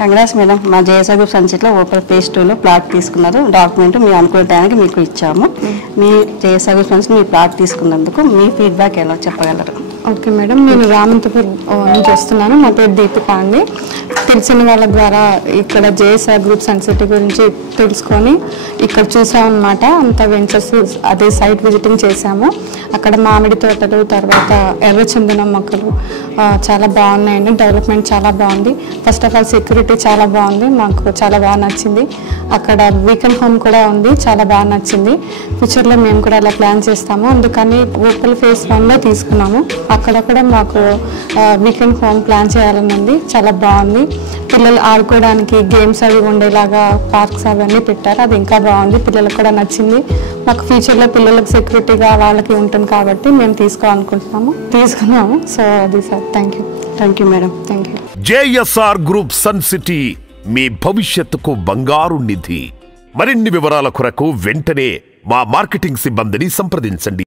Congrats madam. మా JSR group సన్సిటీలో open phase 2లో plot తీసుకున్నారు. డాక్యుమెంట్ మీ అనుకునే టైంకి మీకు ఇచ్చాము. మీ జేఎస్ఆర్ గ్రూప్ సన్సిటీ మీ ప్లాట్ తీసుకున్నందుకు మీ ఫీడ్బ్యాక్ ఎలా చెప్పగలరు? ఓకే మేడం, నేను రామంతపూర్ నుంచి వస్తున్నాను. నా పేరు దీపిక అండి. తెలిసిన వాళ్ళ ద్వారా ఇక్కడ జేఎస్ఆర్ గ్రూప్ సన్సిటీ గురించి తెలుసుకొని ఇక్కడ చూసామన్నమాట. అంత వెంచర్స్ అదే సైట్ విజిటింగ్ చేసాము. అక్కడ మామిడి తోటలు, తర్వాత ఎర్రచందనం మొక్కలు చాలా బాగున్నాయండి. డెవలప్మెంట్ చాలా బాగుంది. ఫస్ట్ ఆఫ్ ఆల్ సెక్యూరిటీ చాలా బాగుంది, మాకు చాలా బాగా నచ్చింది. అక్కడ వీకెండ్ హోమ్ కూడా ఉంది, చాలా బాగా నచ్చింది. ఫ్యూచర్లో మేము కూడా అలా ప్లాన్ చేస్తాము. అందుకని ఓపెన్ ఫేజ్ 1లో తీసుకున్నాము. అక్కడ కూడా మాకు వీకెండ్ హోమ్ ప్లాన్ చేయాలని ఉంది. చాలా బాగుంది. పిల్లలు ఆడుకోవడానికి గేమ్స్ అవి ఉండేలాగా పార్క్స్ అవన్నీ పెట్టారు. అది ఇంకా బాగుంది, పిల్లలకు కూడా నచ్చింది. మాకు ఫ్యూచర్లో పిల్లలకు సెక్యూరిటీగా వాళ్ళకి ఉంటుంది కాబట్టి మేము తీసుకున్నాము. సో అది sir. Thank you madam. Thank you. JSR group Suncity మీ భవిష్యత్తుకు బంగారు నిధి. మరిన్ని వివరాల కొరకు వెంటనే మా మార్కెటింగ్ సిబ్బందిని సంప్రదించండి.